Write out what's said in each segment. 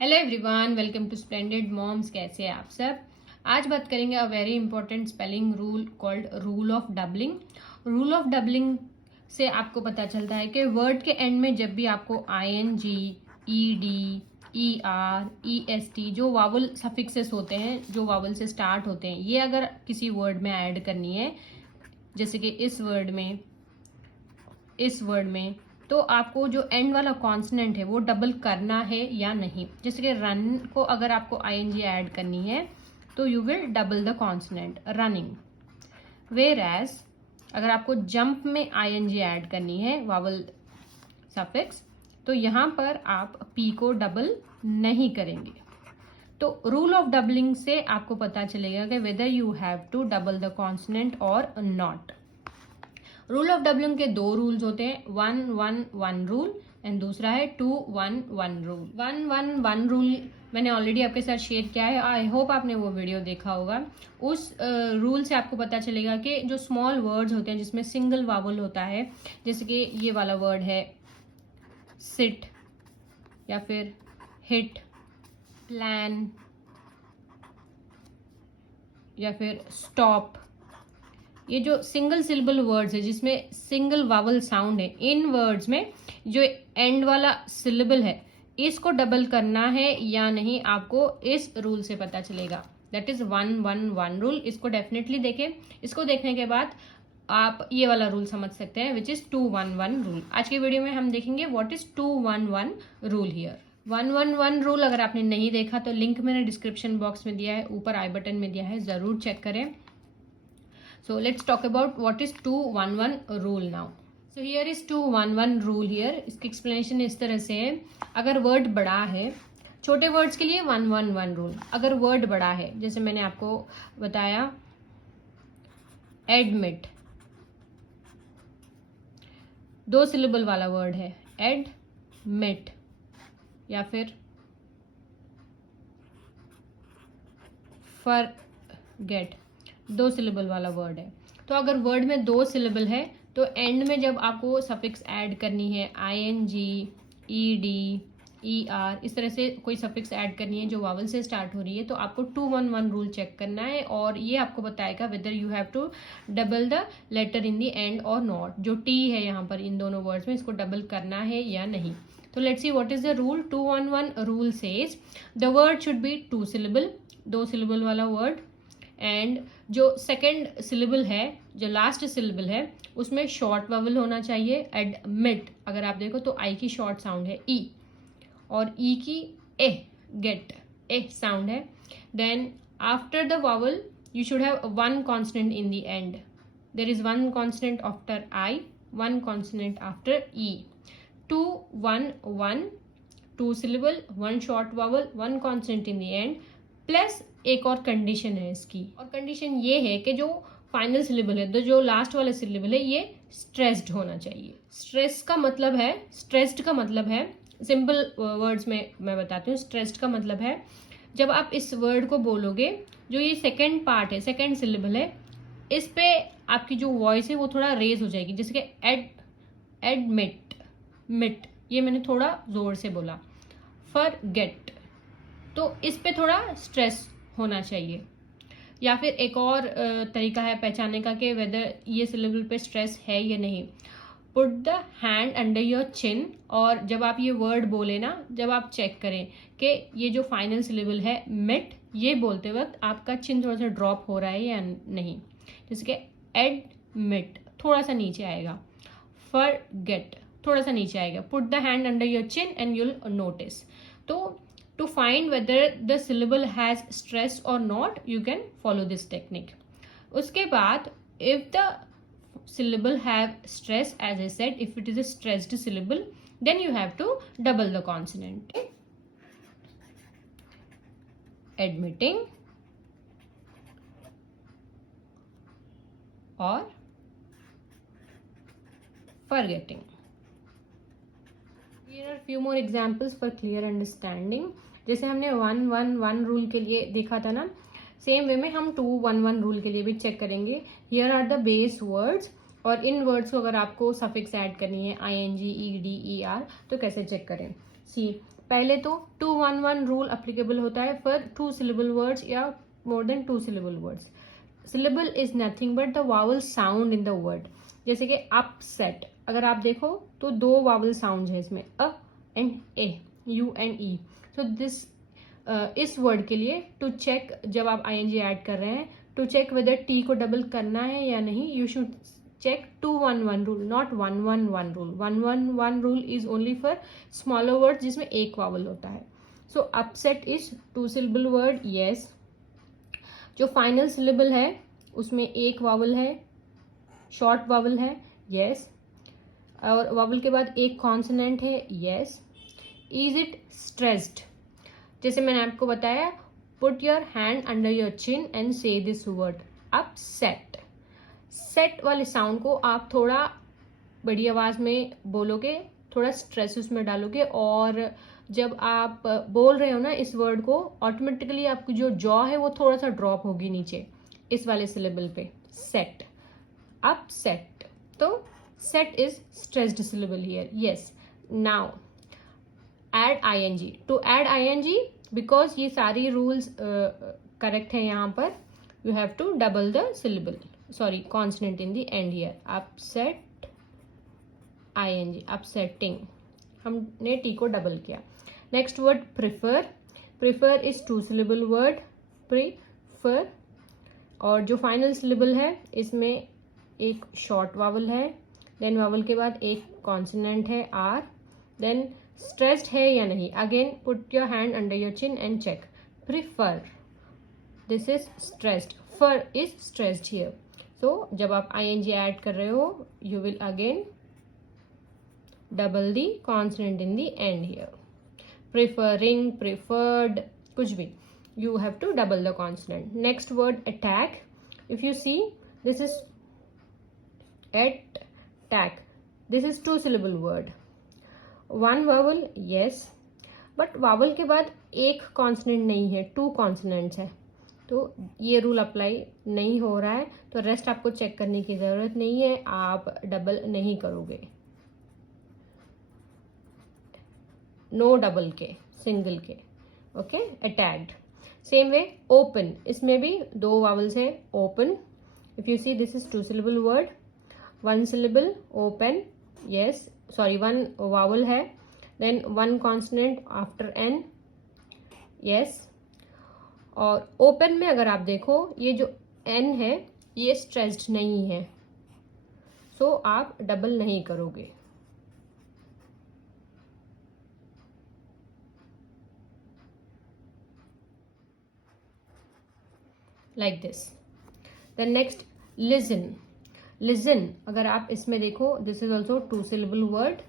Hello everyone, welcome to Splendid Moms. कैसे हैं आप सब। आज बात करेंगे a very important spelling rule called rule of doubling. Rule of doubling से आपको पता चलता है कि वर्ड के एंड में जब भी आपको ING, ED, ER, EST जो वावल सफिक्सेस होते हैं, जो वावल से स्टार्ट होते हैं, ये अगर किसी वर्ड में ऐड करनी है, जैसे कि इस वर्ड में तो आपको जो एंड वाला कॉन्सोनेंट है वो डबल करना है या नहीं। जैसे कि रन को अगर आपको ING ऐड करनी है तो you will double the consonant running. Whereas अगर आपको जंप में ING ऐड करनी है वावल सफिक्स, तो यहाँ पर आप P को डबल नहीं करेंगे। तो रूल ऑफ डबलिंग से आपको पता चलेगा कि whether you have to double the consonant और नॉट। रूल ऑफ डबलिंग के दो रूल्स होते हैं, 1-1-1 रूल एंड दूसरा है 2-1-1 रूल। 1-1-1 रूल मैंने ऑलरेडी आपके साथ शेयर किया है। आई होप आपने वो वीडियो देखा होगा। उस रूल से आपको पता चलेगा कि जो स्मॉल वर्ड्स होते हैं जिसमें सिंगल वावल होता है, जैसे कि ये वाला वर्ड है सिट या फिर हिट, प्लान या फिर स्टॉप, ये जो सिंगल सिलेबल वर्ड्स है जिसमें सिंगल वावल साउंड है, इन वर्ड्स में जो एंड वाला सिलेबल है इसको डबल करना है या नहीं, आपको इस रूल से पता चलेगा। That is 1-1-1 rule. इसको डेफिनेटली देखें। इसको देखने के बाद आप ये वाला रूल समझ सकते हैं, विच इज 2-1-1 रूल। आज की वीडियो में हम देखेंगे what is 2-1-1 rule here. 1-1-1 rule अगर आपने नहीं देखा तो लिंक मैंने डिस्क्रिप्शन बॉक्स में दिया है, ऊपर आई बटन में दिया है, जरूर चेक करें। So let's talk about what is 2-1-1 rule now. So here is 2-1-1 rule here. इसकी explanation इस तरह से है, अगर word बड़ा है, छोटे words के लिए 1-1-1 rule। अगर word बड़ा है, जैसे मैंने आपको बताया admit, 2 syllable वाला word है admit, या फिर forget, 2 सिलेबल वाला वर्ड है। तो अगर वर्ड में 2 सिलेबल है तो एंड में जब आपको सफिक्स ऐड करनी है, ING, ED, ER, इस तरह से कोई सफिक्स ऐड करनी है जो वावल से स्टार्ट हो रही है, तो आपको 2-1-1 रूल चेक करना है और ये आपको बताएगा whether you have to double the letter in the end और नॉट। जो T है यहाँ पर इन दोनों वर्ड्स में, इसको डबल करना है या नहीं। तो let's see what is the rule. 2-1-1 rule says the word should be 2 syllable, 2 syllable वाला वर्ड, एंड जो सेकेंड सिलेबल है, जो लास्ट सिलेबल है, उसमें शॉर्ट वावल होना चाहिए। एडमिट अगर आप देखो तो आई की शॉर्ट साउंड है ई, और ई की ए, गेट ए साउंड है। Then after the vowel you should have 1 consonant in the end. There is 1 consonant after I, 1 consonant after E. 2-1-1, 2 syllable, 1 short vowel, 1 consonant in the end, plus एक और condition है इसकी, और condition ये है कि जो फाइनल सिलेबल है, तो जो लास्ट वाला सिलेबल है, ये स्ट्रेस्ड होना चाहिए। स्ट्रेस्ड का मतलब है सिंपल वर्ड्स में मैं बताती हूँ। स्ट्रेस्ड का मतलब है जब आप इस वर्ड को बोलोगे, जो ये सेकेंड पार्ट है, सेकेंड सिलेबल है, इस पे आपकी जो वॉइस है वो थोड़ा रेज हो जाएगी। जैसे कि एडमिट, मिट, ये मैंने थोड़ा जोर से बोला। फॉरगेट, तो इस पे थोड़ा स्ट्रेस होना चाहिए। या फिर एक और तरीका है पहचानने का कि वेदर ये सिलेबल पे स्ट्रेस है या नहीं। Put the hand under your चिन, और जब आप ये वर्ड बोले ना, जब आप चेक करें कि ये जो फाइनल सिलेबल है मिट, ये बोलते वक्त आपका चिन थोड़ा सा ड्रॉप हो रहा है या नहीं। जैसे कि एडमिट थोड़ा सा नीचे आएगा, फॉरगेट थोड़ा सा नीचे आएगा। Put the hand under your chin and you'll notice. तो to find whether the syllable has stress or not, you can follow this technique. उसके बाद if the syllable have stress, as I said, if it is a stressed syllable, then you have to double the consonant. Admitting or forgetting. Here are few more examples for clear understanding. जैसे हमने 1-1-1 rule के लिए देखा था ना, same way में हम 2-1-1 rule के लिए भी चेक करेंगे। Here are the base words, और इन वर्ड्स को अगर आपको सफिक्स ऐड करनी है ING, ED, ER, तो कैसे चेक करें। सी पहले तो 2-1-1 रूल अप्लीकेबल होता है फॉर 2 syllable वर्ड्स या more than 2 syllable words. Syllable is nothing but the vowel sound in the word. जैसे कि अपसेट, अगर आप देखो तो 2 वावल साउंड है इसमें, uh and A, U and E. So this इस वर्ड के लिए टू चेक, जब आप ING ऐड कर रहे हैं, टू चेक वेदर टी को डबल करना है या नहीं, you should check 2-1-1 rule, not 1-1-1 rule. 1-1-1 rule is only for smaller words जिसमें एक वावल होता है. So upset is 2 syllable word, yes. जो फाइनल सिलेबल है उसमें एक वावल है, शॉर्ट वावल है, yes. और वावल के बाद एक कॉन्सोनेंट है, yes. Is it stressed? जैसे मैंने आपको बताया, put your hand under your chin and say this word, upset. Set वाले साउंड को आप थोड़ा बड़ी आवाज में बोलोगे, थोड़ा स्ट्रेस उसमें डालोगे, और जब आप बोल रहे हो ना इस वर्ड को, ऑटोमेटिकली आपकी जो जॉ है वो थोड़ा सा ड्रॉप होगी नीचे इस वाले सिलेबल पे. Set, up set. तो set is stressed syllable here. Yes. Now add ING. To add ING, because ये सारी रूल्स करेक्ट है यहाँ पर, you have to double the syllable, sorry, consonant in the end here. upset, ING, upsetting. हमने T को double किया. Next word prefer. Prefer is 2 syllable word, prefer. और जो फाइनल सिलेबल है इसमें एक शॉर्ट वावल है, देन वावल के बाद एक कॉन्सोनेंट है, आर. देन स्ट्रेस्ड है या नहीं, again put your hand under your chin and check. Prefer, this is stressed, fer is stressed here. तो जब आप ING ऐड कर रहे हो, you will again double the consonant in the end here. Preferring, preferred, कुछ भी, you have to double the consonant. Next word attack. If you see, this is attack. This is 2 syllable word, 1 vowel, yes, but vowel के बाद एक consonant नहीं है, 2 consonants है, तो ये रूल अप्लाई नहीं हो रहा है. तो रेस्ट आपको चेक करने की जरूरत नहीं है, आप डबल नहीं करोगे. No double K, single K. Okay. Attacked. Same way open, इसमें भी 2 वावल्स है, open. If you see, this is 2 syllable word, 1 syllable, open, yes, sorry 1 vowel है, then 1 consonant after N, yes. और ओपन में अगर आप देखो, ये जो एन है ये स्ट्रेस्ड नहीं है, सो आप डबल नहीं करोगे. Like this. Then next listen. Listen, अगर आप इसमें देखो, this is also 2 syllable word.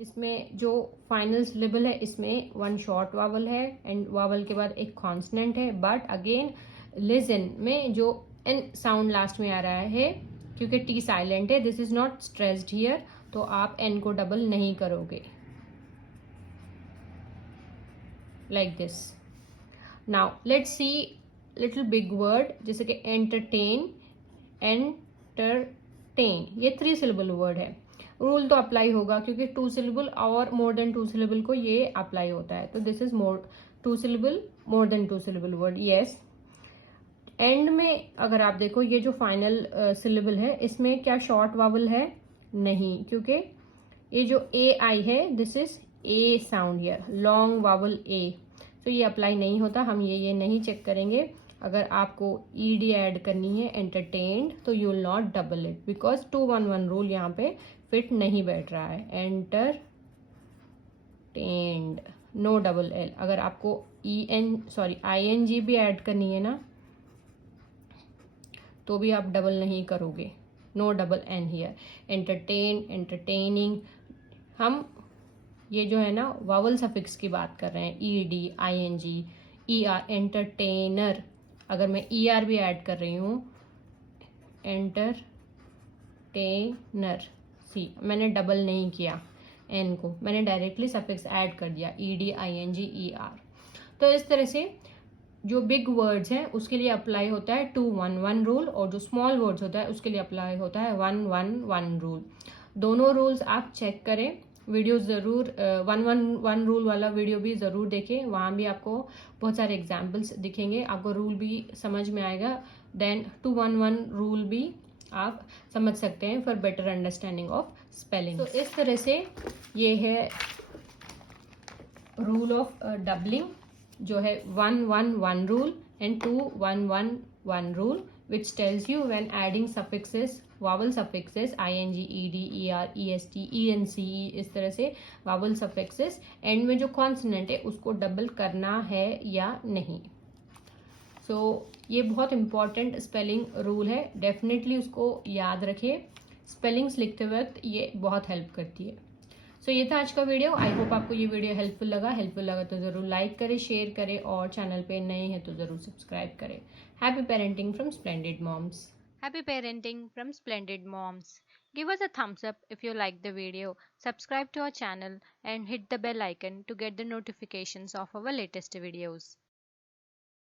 इसमें जो फाइनल सिलेबल है इसमें 1 शॉर्ट वावल है एंड वावल के बाद एक कॉन्सोनेंट है. बट अगेन लिसन में जो एन साउंड लास्ट में आ रहा है, क्योंकि टी साइलेंट है, this is not stressed here, तो आप एन को डबल नहीं करोगे. Like this. Now let's see little big word, जैसे कि एंटरटेन, एंटरटेन, ये 3 syllable वर्ड है. रूल तो अप्लाई होगा क्योंकि 2 syllable और मोर देन 2 syllable को ये अप्लाई होता है. तो this is 2 syllable, more than 2 syllable word, yes. And में अगर आप देखो, ये जो फाइनल सिलेबल है इसमें क्या शॉर्ट वावल है? नहीं, क्योंकि ये जो AI है, this is a sound here, long vowel A, तो ये अप्लाई नहीं होता. हम ये नहीं चेक करेंगे. अगर आपको ED ऐड करनी है, एंटरटेन्ड, तो you will not double it, because 2-1-1 rule यहाँ पे फिट नहीं बैठ रहा है. Entertained, no double L. अगर आपको ING भी ऐड करनी है ना, तो भी आप डबल नहीं करोगे. No double N here. Entertain, entertaining. हम ये जो है ना वावल सफिक्स की बात कर रहे हैं, ED, ING, ER. एंटरटेनर, अगर मैं ER भी ऐड कर रही हूँ, एंटरटेनर, सी, मैंने डबल नहीं किया एन को, मैंने डायरेक्टली सफिक्स ऐड कर दिया, ED, ING, ER. तो इस तरह से जो बिग वर्ड्स हैं उसके लिए अप्लाई होता है 2-1-1 रूल, और जो स्मॉल वर्ड्स होता है उसके लिए अप्लाई होता है 1-1-1 रूल. दोनों रूल्स आप चेक करें. वीडियो ज़रूर 1-1-1 रूल वाला वीडियो भी ज़रूर देखें, वहाँ भी आपको बहुत सारे एग्जाम्पल्स दिखेंगे, आपको रूल भी समझ में आएगा। देन 2-1-1 रूल भी आप समझ सकते हैं for better understanding of spelling. तो इस तरह से ये है रूल ऑफ डबलिंग, जो है 1-1-1 rule and 2-1-1-1 rule, which tells you when adding suffixes, vowel suffixes ing, ed, er, est, enc, इस तरह से vowel suffixes एंड में जो कॉन्सोनेंट है उसको डबल करना है या नहीं। सो ये बहुत इंपॉर्टेंट स्पेलिंग रूल है, डेफिनेटली उसको याद रखिए, स्पेलिंग्स लिखते वक्त ये बहुत हेल्प करती है। सो ये था आज का वीडियो। आई होप आपको ये वीडियो हेल्पफुल लगा तो ज़रूर लाइक करें, शेयर करें और चैनल पे नए हैं तो ज़रूर सब्सक्राइब करें। Happy parenting from Splendid Moms. Happy parenting from Splendid Moms. Give us a thumbs up if you like the video, subscribe to our channel and hit the bell icon to get the notifications of our latest videos.